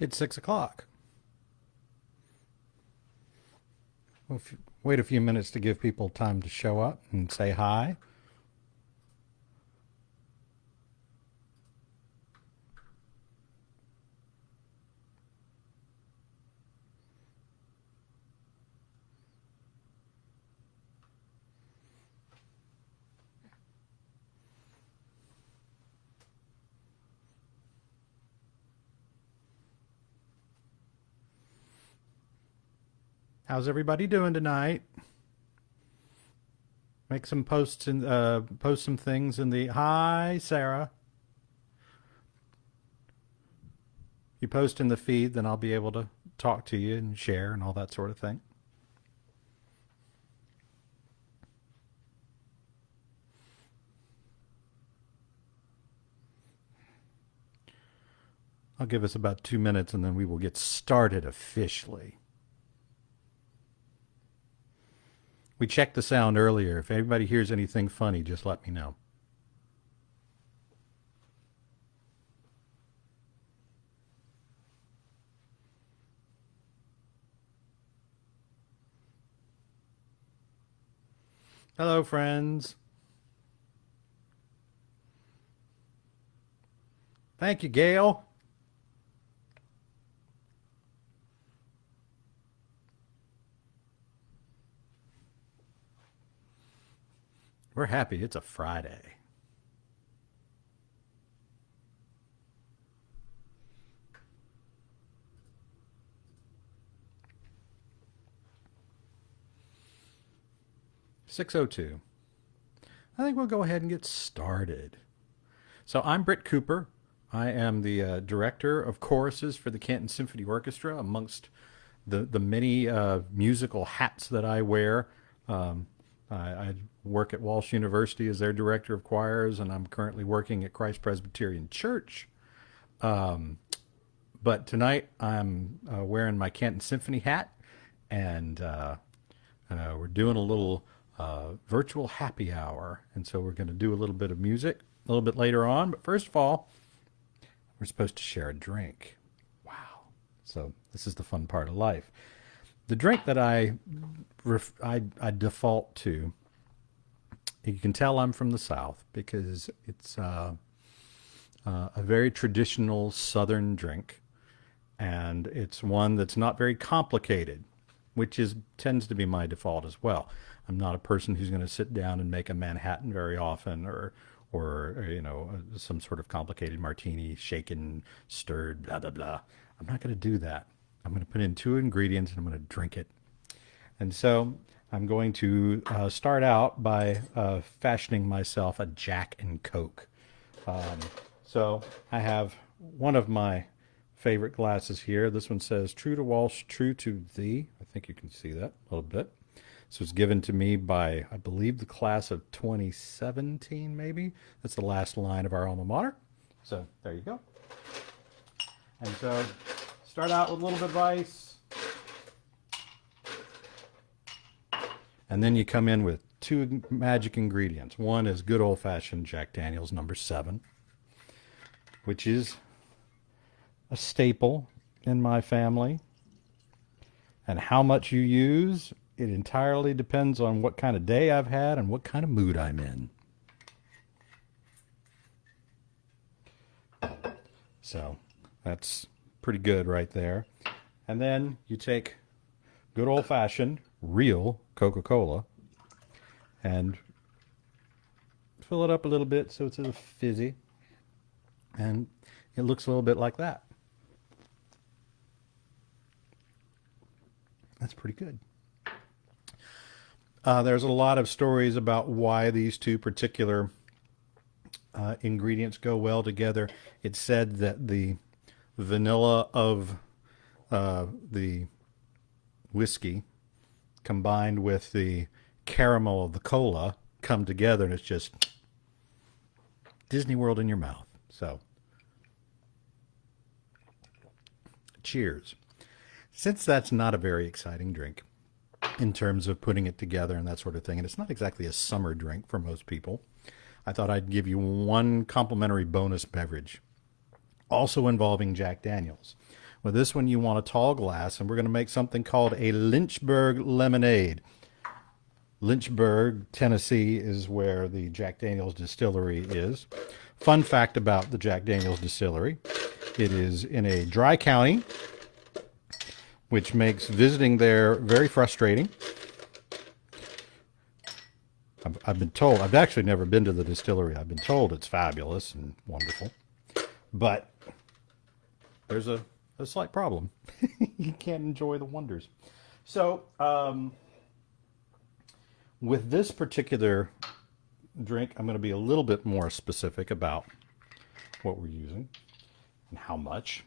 It's 6 o'clock. We'll wait a few minutes to give people time to show up and say hi. How's everybody doing tonight? Make some posts and post some things in the hi Sarah. You post in the feed, then I'll be able to talk to you and share and all that sort of thing. I'll give us about 2 minutes and then we will get started officially. We checked the sound earlier. If anybody hears anything funny, just let me know. Hello, friends. Thank you, Gail. We're happy it's a Friday. (6:02). I think we'll go ahead and get started. So I'm Britt Cooper. I am the director of choruses for the Canton Symphony Orchestra. Amongst the many musical hats that I wear, I work at Walsh University as their director of choirs, and I'm currently working at Christ Presbyterian Church. But tonight I'm wearing my Canton Symphony hat, and we're doing a little virtual happy hour. And so we're going to do a little bit of music a little bit later on. But first of all, we're supposed to share a drink. Wow. So this is the fun part of life. The drink that I default to, you can tell I'm from the South because it's a very traditional Southern drink, and it's one that's not very complicated, which tends to be my default as well. I'm not a person who's going to sit down and make a Manhattan very often, or some sort of complicated martini, shaken, stirred, blah blah blah. I'm not going to do that. I'm going to put in 2 ingredients and I'm going to drink it. And so I'm going to start out by fashioning myself a Jack and Coke. So I have one of my favorite glasses here. This one says "True to Walsh, True to Thee." I think you can see that a little bit. This was given to me by, I believe, the class of 2017, maybe. That's the last line of our alma mater. So there you go. And so start out with a little bit of ice. And then you come in with 2 magic ingredients. One is good old-fashioned Jack Daniel's number 7, which is a staple in my family. And how much you use, it entirely depends on what kind of day I've had and what kind of mood I'm in. So that's pretty good right there. And then you take good old-fashioned, real Coca-Cola and fill it up a little bit so it's a little fizzy. And it looks a little bit like that. That's pretty good. There's a lot of stories about why these 2 particular ingredients go well together. It's said that the vanilla of the whiskey combined with the caramel of the cola come together, and it's just Disney World in your mouth. So, cheers. Since that's not a very exciting drink in terms of putting it together and that sort of thing, and it's not exactly a summer drink for most people, I thought I'd give you one complimentary bonus beverage, also involving Jack Daniels, With this one, you want a tall glass, and we're going to make something called a Lynchburg lemonade. Lynchburg, Tennessee is where the Jack Daniel's distillery is. Fun fact about the Jack Daniel's distillery: it is in a dry county, which makes visiting there very frustrating. I've been told, I've actually never been to the distillery. I've been told it's fabulous and wonderful, but there's a slight problem. You can't enjoy the wonders. So, with this particular drink, I'm going to be a little bit more specific about what we're using and how much.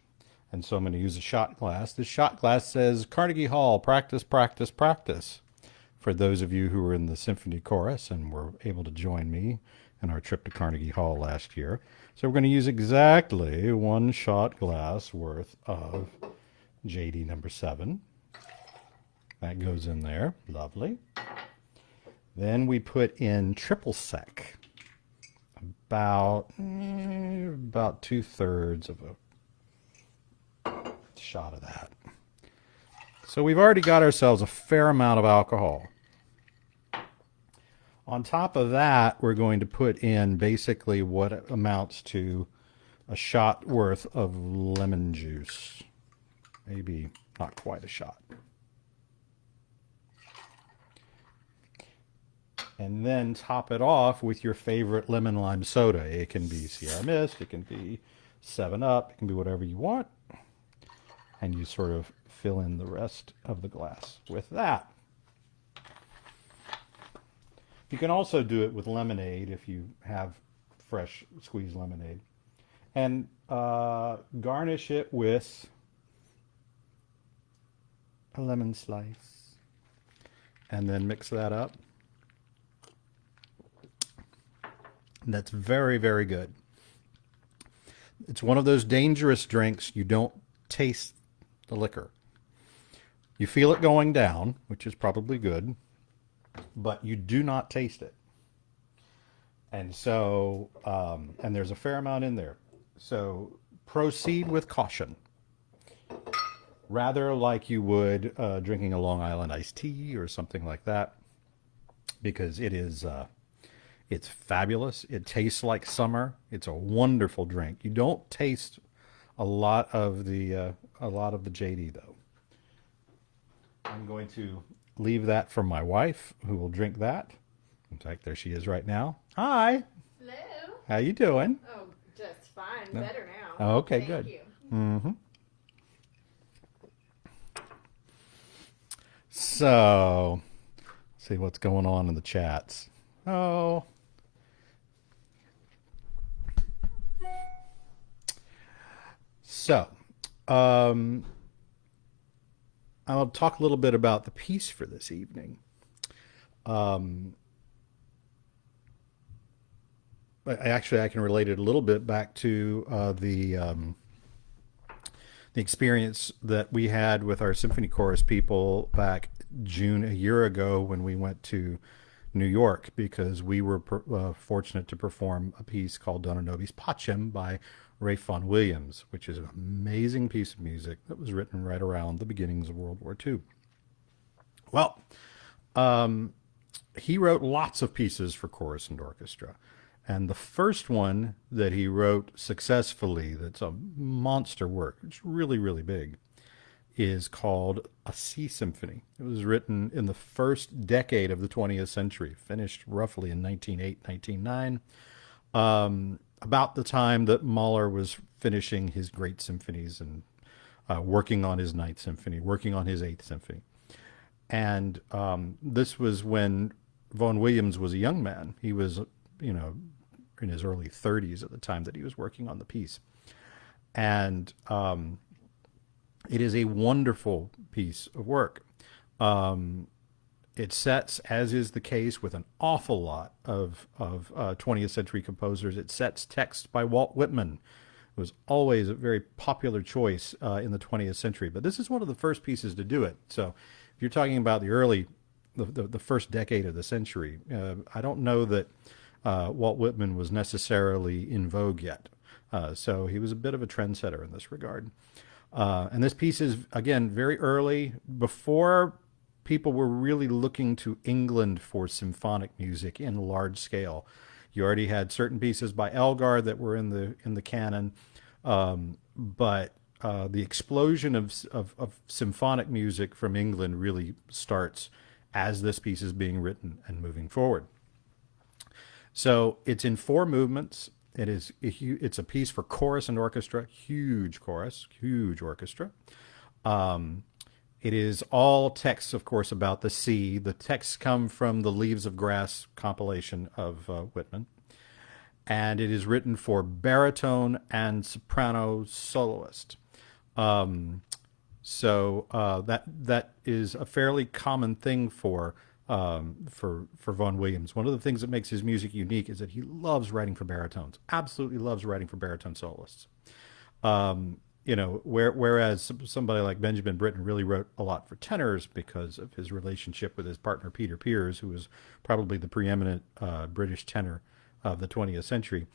And so I'm going to use a shot glass. This shot glass says Carnegie Hall, practice, practice, practice. For those of you who were in the symphony chorus and were able to join me in our trip to Carnegie Hall last year. So we're going to use exactly one shot glass worth of JD number 7. That goes in there. Lovely. Then we put in triple sec, about 2/3 of a shot of that. So we've already got ourselves a fair amount of alcohol. On top of that, we're going to put in basically what amounts to a shot worth of lemon juice. Maybe not quite a shot. And then top it off with your favorite lemon lime soda. It can be Sierra Mist, it can be 7-Up, it can be whatever you want. And you sort of fill in the rest of the glass with that. You can also do it with lemonade if you have fresh squeezed lemonade. And garnish it with a lemon slice. And then mix that up. And that's very, very good. It's one of those dangerous drinks. You don't taste the liquor. You feel it going down, which is probably good, but you do not taste it. And so, and there's a fair amount in there. So proceed with caution. Rather like you would drinking a Long Island iced tea or something like that, because it is, it's fabulous. It tastes like summer. It's a wonderful drink. You don't taste a lot of the JD though. I'm going to leave that for my wife, who will drink that. In fact, there she is right now. Hi. Hello. How you doing? Oh, just fine. No. Better now. Oh, okay, Thank good. You. Mm-hmm. So, let's see what's going on in the chats. Oh. So, I'll talk a little bit about the piece for this evening. I can relate it a little bit back to the experience that we had with our symphony chorus people back June a year ago when we went to New York, because we were fortunate to perform a piece called Dona Nobis Pacem by Vaughan Williams, which is an amazing piece of music that was written right around the beginnings of World War II. Well, he wrote lots of pieces for chorus and orchestra. And the first one that he wrote successfully, that's a monster work, it's really, really big, is called A Sea Symphony. It was written in the first decade of the 20th century, finished roughly in 1908, 1909. About the time that Mahler was finishing his great symphonies and working on his Ninth Symphony, working on his Eighth Symphony. And this was when Vaughan Williams was a young man. He was, in his early 30s at the time that he was working on the piece. And it is a wonderful piece of work. It sets, as is the case with an awful lot of 20th century composers, it sets text by Walt Whitman. It was always a very popular choice in the 20th century, but this is one of the first pieces to do it. So if you're talking about the first decade of the century, I don't know that Walt Whitman was necessarily in vogue yet. So he was a bit of a trendsetter in this regard. And this piece is, again, very early, before people were really looking to England for symphonic music in large scale. You already had certain pieces by Elgar that were in the canon, but the explosion of symphonic music from England really starts as this piece is being written and moving forward. So it's in four movements. It's a piece for chorus and orchestra, huge chorus, huge orchestra. Um, it is all texts, of course, about the sea. The texts come from the Leaves of Grass compilation of Whitman, and it is written for baritone and soprano soloist. Um, that is a fairly common thing for Vaughan Williams. One of the things that makes his music unique is that he loves writing for baritones. Absolutely loves writing for baritone soloists. Whereas somebody like Benjamin Britten really wrote a lot for tenors because of his relationship with his partner Peter Pears, who was probably the preeminent British tenor of the 20th century.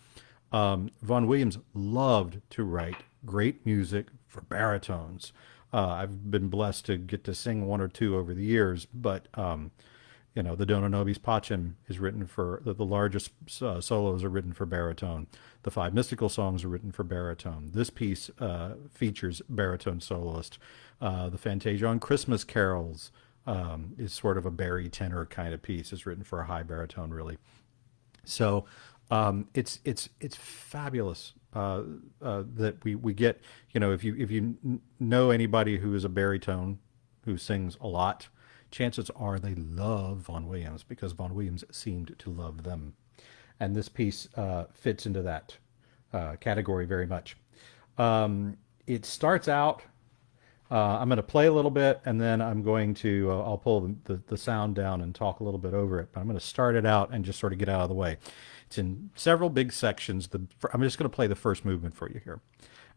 Vaughan Williams loved to write great music for baritones. I've been blessed to get to sing one or two over the years, but the Dona Nobis Pacem is written for the largest solos are written for baritone. The five mystical songs are written for baritone. This piece features baritone soloist. The Fantasia on Christmas Carols is sort of a bari tenor kind of piece. It's written for a high baritone, really. So it's fabulous that we get. If you know anybody who is a baritone who sings a lot, chances are they love Vaughan Williams because Vaughan Williams seemed to love them, and this piece fits into that category very much. It starts out. I'm going to play a little bit, and then I'm going to I'll pull the sound down and talk a little bit over it. But I'm going to start it out and just sort of get out of the way. It's in several big sections. I'm just going to play the first movement for you here.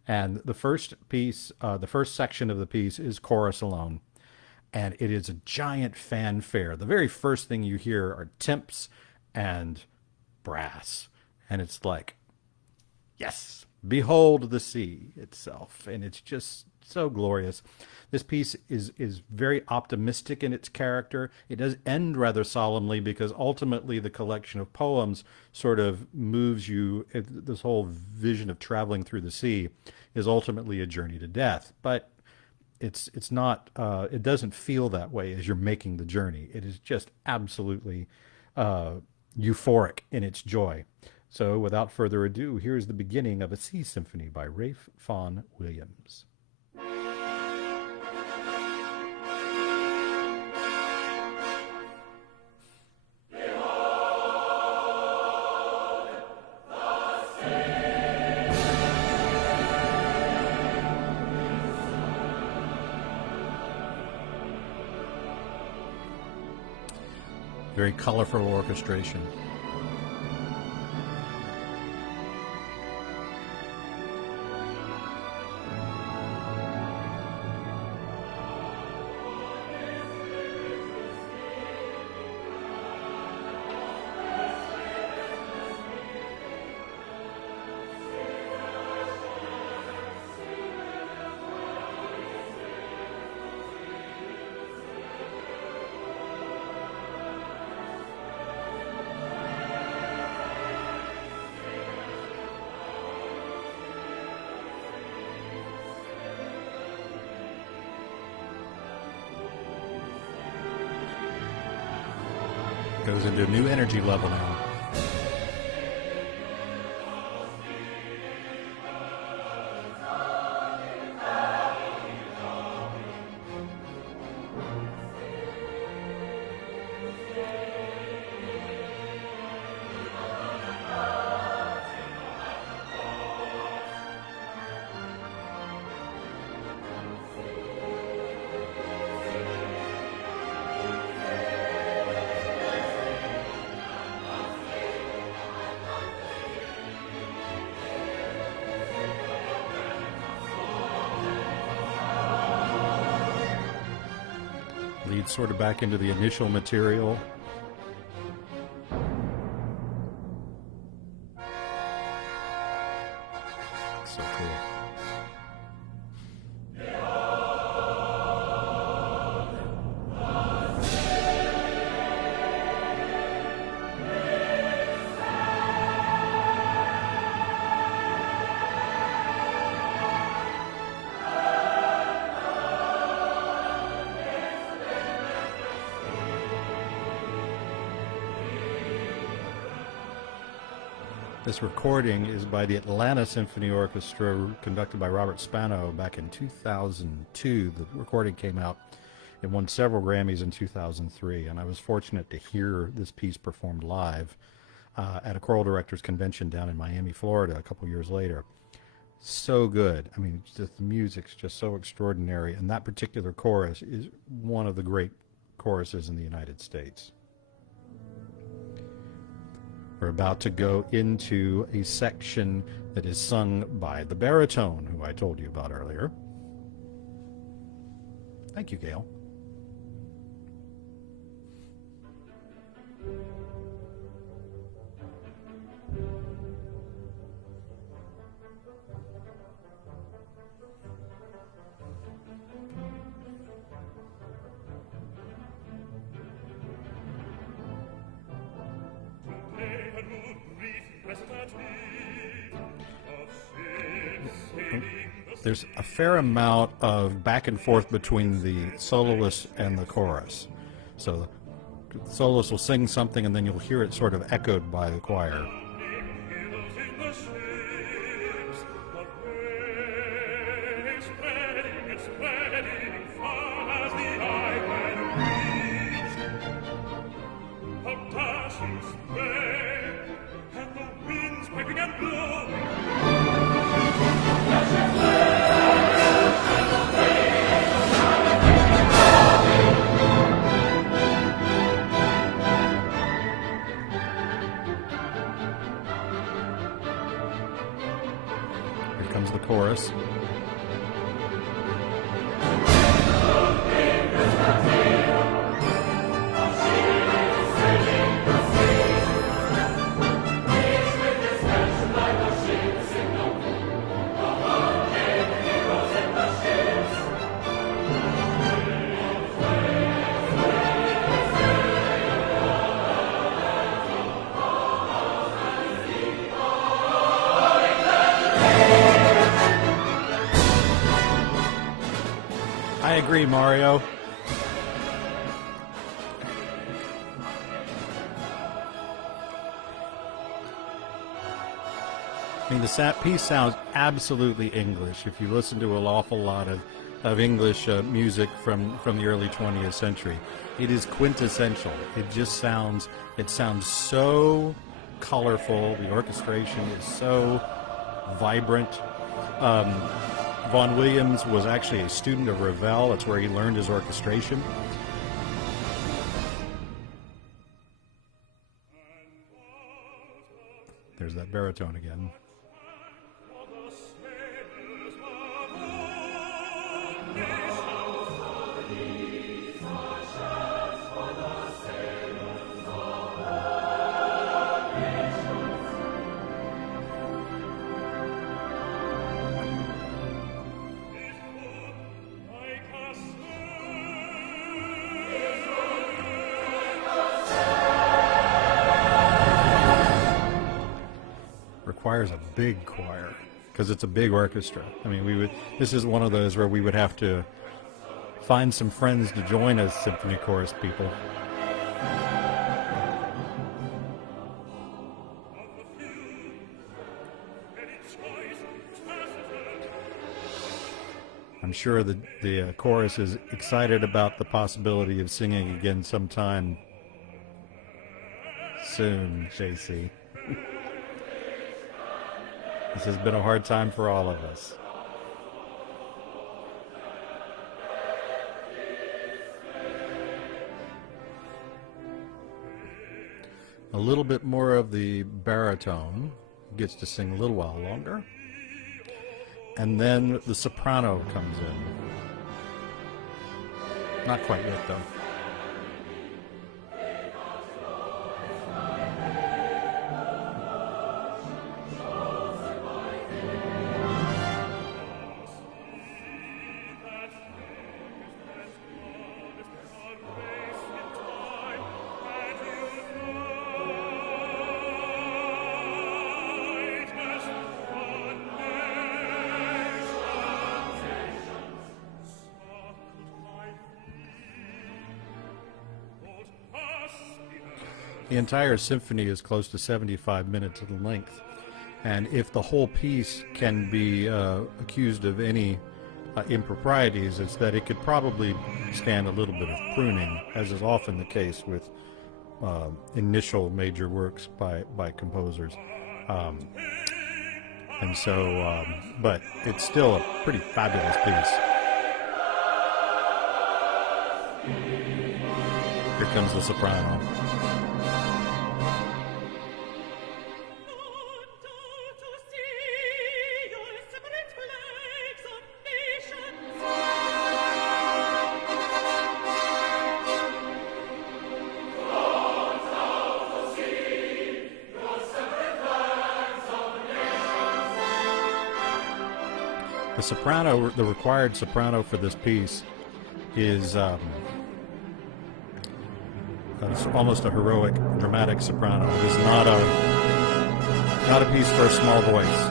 And the first piece, the first section of the piece is chorus alone. And it is a giant fanfare. The very first thing you hear are timps and brass. And it's like, yes, behold the sea itself. And it's just so glorious. This piece is very optimistic in its character. It does end rather solemnly because ultimately the collection of poems sort of moves you. This whole vision of traveling through the sea is ultimately a journey to death. But it's not. It doesn't feel that way as you're making the journey. It is just absolutely euphoric in its joy. So without further ado, here's the beginning of a Sea Symphony by Ralph Vaughan Williams. Very colorful orchestration. Goes into a new energy level now. Leads sort of back into the initial material. So cool. This recording is by the Atlanta Symphony Orchestra, conducted by Robert Spano back in 2002. The recording came out and won several Grammys in 2003, and I was fortunate to hear this piece performed live at a choral directors convention down in Miami, Florida, a couple years later. So good. I mean, just, the music's just so extraordinary, and that particular chorus is one of the great choruses in the United States. We're about to go into a section that is sung by the baritone, who I told you about earlier. Thank you, Gail. There's a fair amount of back and forth between the soloist and the chorus. So the soloist will sing something and then you'll hear it sort of echoed by the choir. The chorus. I agree, Mario. I mean, the piece sounds absolutely English. If you listen to an awful lot of English music from the early 20th century, it is quintessential. It sounds so colorful. The orchestration is so vibrant. Vaughan Williams was actually a student of Ravel. That's where he learned his orchestration. There's that baritone again. Requires a big choir because it's a big orchestra. I mean, this is one of those where we would have to find some friends to join us symphony chorus people. I'm sure the chorus is excited about the possibility of singing again sometime soon, JC. This has been a hard time for all of us. A little bit more of the baritone gets to sing a little while longer. And then the soprano comes in. Not quite yet, though. The entire symphony is close to 75 minutes in length, and if the whole piece can be accused of any improprieties, it's that it could probably stand a little bit of pruning, as is often the case with initial major works by composers. And so, but it's still a pretty fabulous piece. Here comes the soprano. The soprano, the required soprano for this piece is it's almost a heroic, dramatic soprano. It is not a piece for a small voice.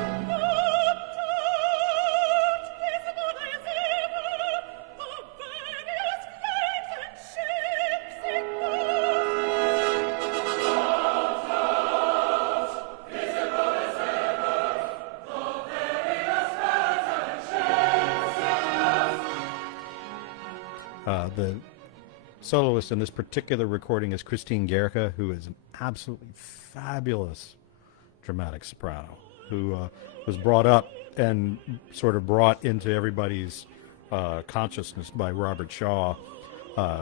The soloist in this particular recording is Christine Gerke, who is an absolutely fabulous dramatic soprano, who was brought up and sort of brought into everybody's consciousness by Robert Shaw.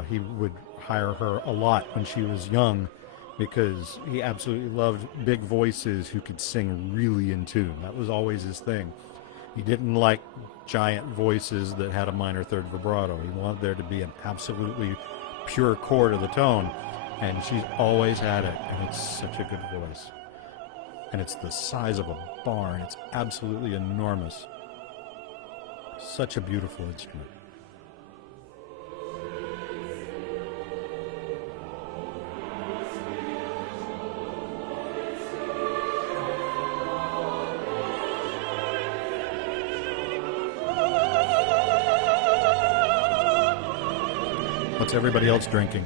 He would hire her a lot when she was young because he absolutely loved big voices who could sing really in tune. That was always his thing. He didn't like giant voices that had a minor third vibrato. He wanted there to be an absolutely pure core to the tone, and she's always had it, and it's such a good voice. And it's the size of a barn. It's absolutely enormous. Such a beautiful instrument. What's everybody else drinking?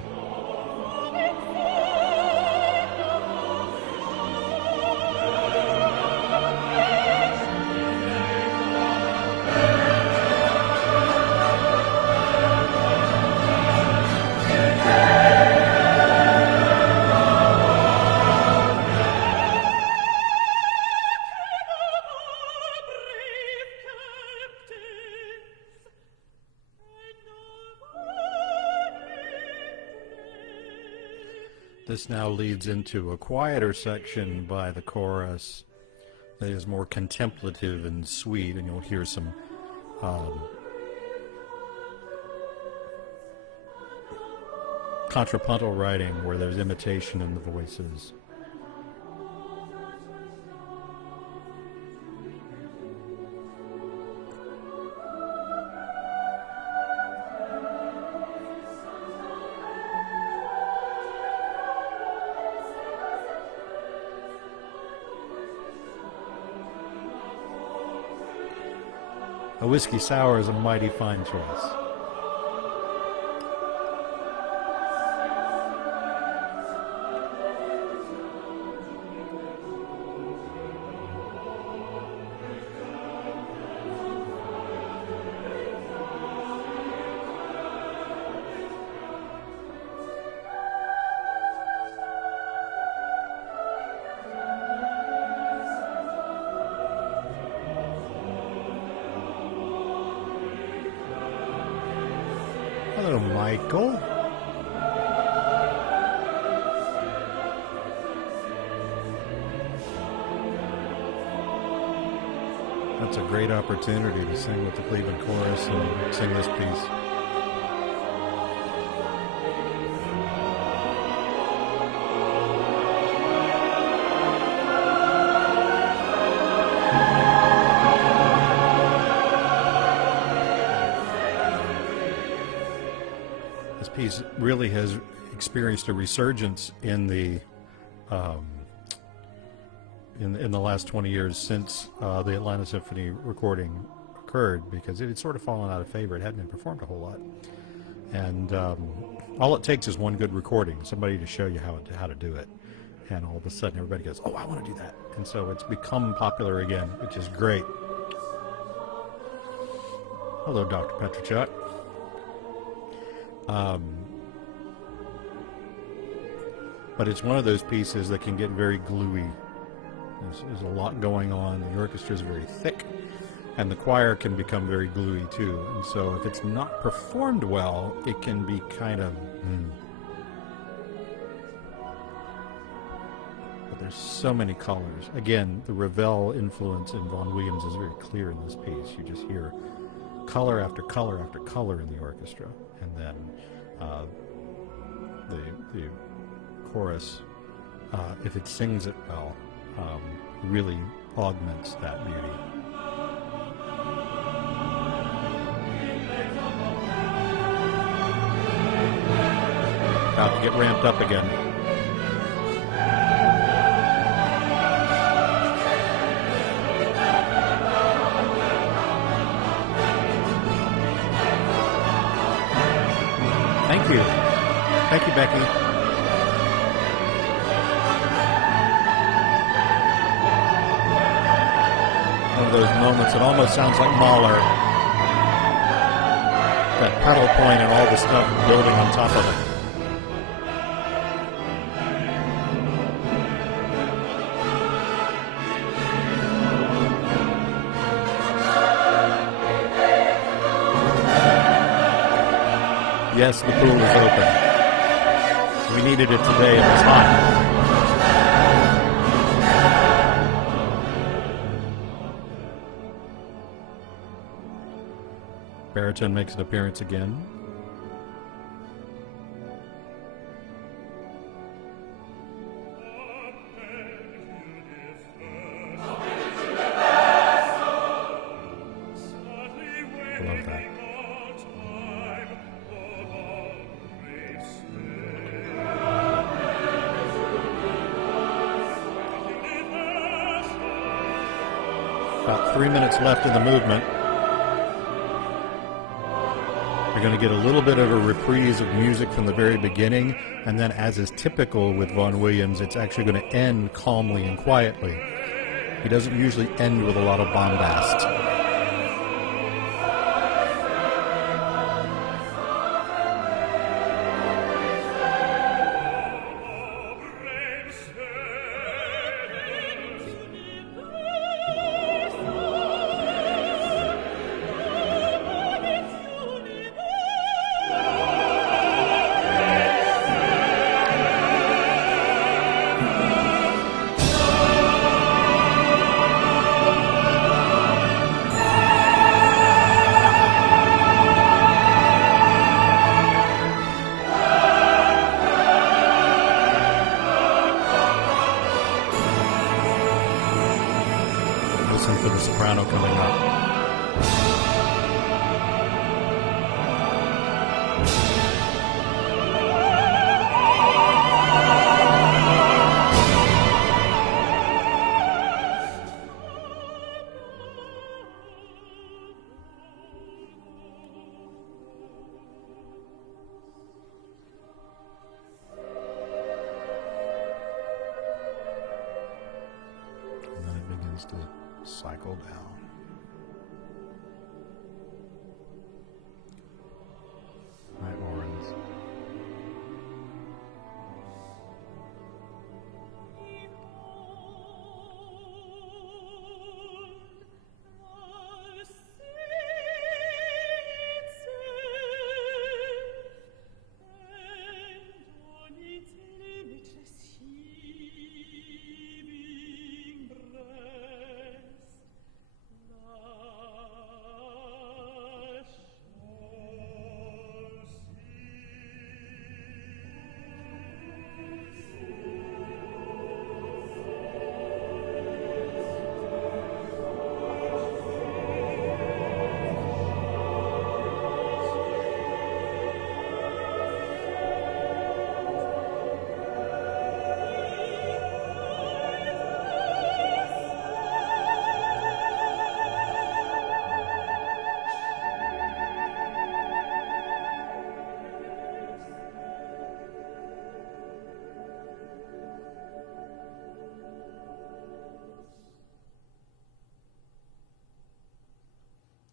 This now leads into a quieter section by the chorus that is more contemplative and sweet, and you'll hear some contrapuntal writing where there's imitation in the voices. A whiskey sour is a mighty fine choice. Hello, Michael. That's a great opportunity to sing with the Cleveland Chorus and sing this piece. Piece really has experienced a resurgence in the in the last 20 years since the Atlanta Symphony recording occurred, because it had sort of fallen out of favor. It hadn't been performed a whole lot, and all it takes is one good recording, somebody to show you how to do it. and all of a sudden everybody goes, oh, I want to do that. And so it's become popular again, which is great. Hello, Dr. Petrichuk. But it's one of those pieces that can get very gluey. There's a lot going on. The orchestra is very thick, and the choir can become very gluey too. And so if it's not performed well, it can be kind of... But there's so many colors. Again, the Ravel influence in Vaughan Williams is very clear in this piece. You just hear color after color after color in the orchestra. And then the chorus, if it sings it well, really augments that beauty. About to get ramped up again. Thank you. Thank you, Becky. One of those moments, it almost sounds like Mahler. That pedal point and all the stuff building on top of it. Yes, the pool is open. We needed it today. It was hot. Baritone makes an appearance again. Love that. About 3 minutes left in the movement. We're going to get a little bit of a reprise of music from the very beginning, and then, as is typical with Vaughan Williams, it's actually going to end calmly and quietly. He doesn't usually end with a lot of bombast. For the Soprano coming up. And then it begins to cycle down. My orange.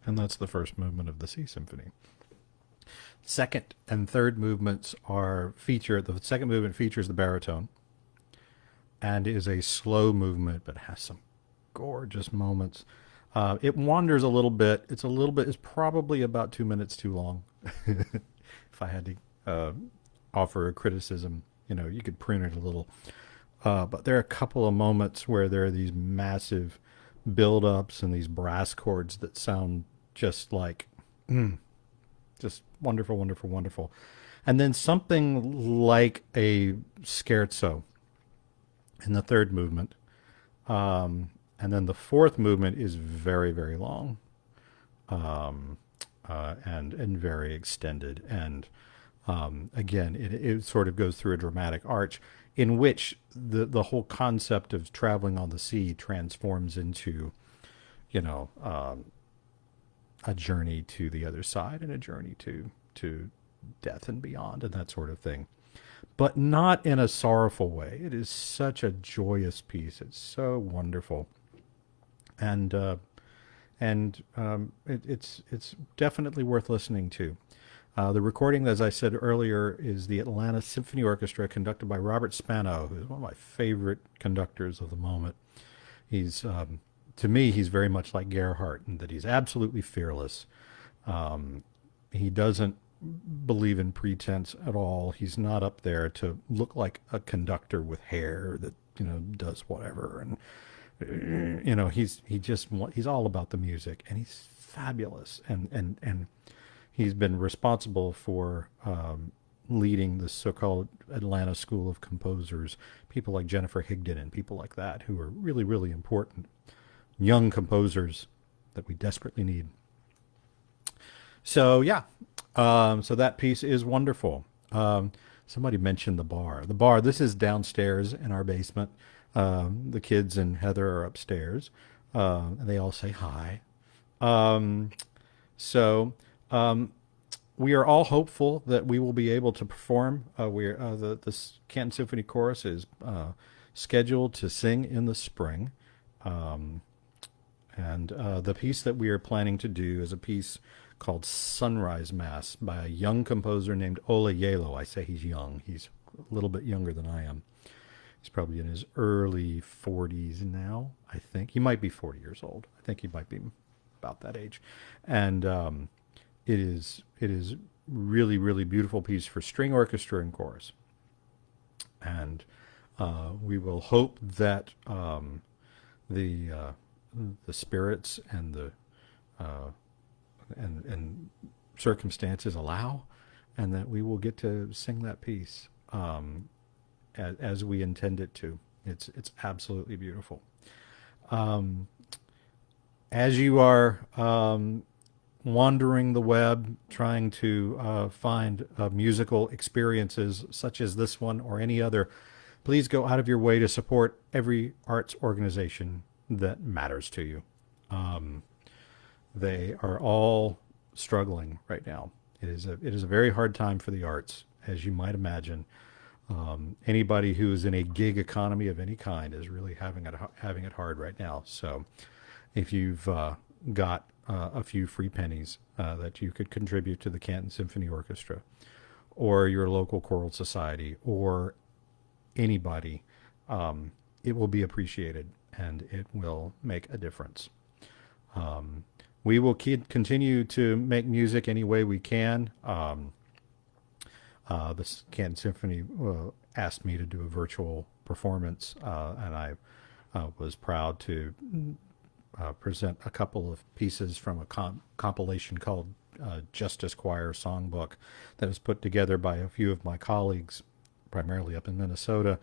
and that's the first movement of the Sea Symphony. Second and third movements the second movement features the baritone and is a slow movement, but has some gorgeous moments. It wanders a little bit. It's probably about 2 minutes too long. If I had to offer a criticism, you could prune it a little. But there are a couple of moments where there are these massive build-ups and these brass chords that sound just like, just wonderful, wonderful, wonderful. And then something like a scherzo in the third movement. And then the fourth movement is very, very long, and very extended. And again, it sort of goes through a dramatic arch in which the whole concept of traveling on the sea transforms into, a journey to the other side and a journey to death and beyond and that sort of thing. But not in a sorrowful way. It is such a joyous piece. It's so wonderful. And it's definitely worth listening to. The recording, as I said earlier, is the Atlanta Symphony Orchestra, conducted by Robert Spano, who is one of my favorite conductors of the moment. He's, to me, he's very much like Gerhardt in that he's absolutely fearless. He doesn't believe in pretense at all. He's not up there to look like a conductor with hair that does whatever, and he's all about the music, and he's fabulous, and he's been responsible for leading the so-called Atlanta School of Composers, people like Jennifer Higdon and people like that, who are really, really important young composers that we desperately need. So yeah, so that piece is wonderful. Somebody mentioned the bar. The bar, this is downstairs in our basement. The kids and Heather are upstairs. They all say hi. We are all hopeful that we will be able to perform. The Canton Symphony Chorus is scheduled to sing in the spring. And the piece that we are planning to do is a piece called Sunrise Mass by a young composer named Ola Yelo. I say he's young. He's a little bit younger than I am. He's probably in his early 40s now, I think. He might be 40 years old. I think he might be about that age. And it is really, really beautiful piece for string orchestra and chorus. And we will hope that the spirits and the and circumstances allow, and that we will get to sing that piece as we intend it to. It's absolutely beautiful. As you are wandering the web trying to find musical experiences such as this one or any other, please go out of your way to support every arts organization that matters to you. They are all struggling right now. It is a very hard time for the arts, as you might imagine. Anybody who is in a gig economy of any kind is really having it hard right now. So if you've got a few free pennies that you could contribute to the Canton Symphony Orchestra or your local choral society or anybody, it will be appreciated and it will make a difference. We will continue to make music any way we can. The Canton Symphony asked me to do a virtual performance, and I was proud to present a couple of pieces from a compilation called Justice Choir Songbook that was put together by a few of my colleagues, primarily up in Minnesota,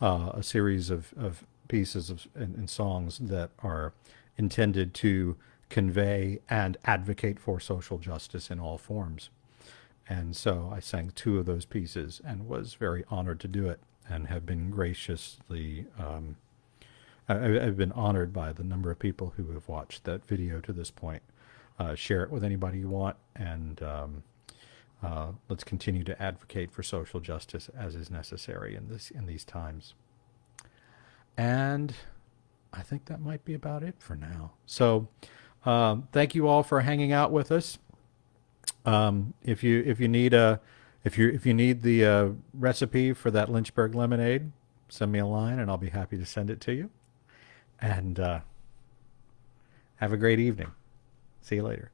a series of pieces and songs that are intended to convey and advocate for social justice in all forms. And so I sang two of those pieces and was very honored to do it, and have been graciously, I've been honored by the number of people who have watched that video to this point. Share it with anybody you want, and let's continue to advocate for social justice as is necessary in these times. And I think that might be about it for now. So Thank you all for hanging out with us. If you need the recipe for that Lynchburg lemonade, send me a line and I'll be happy to send it to you. And have a great evening. See you later.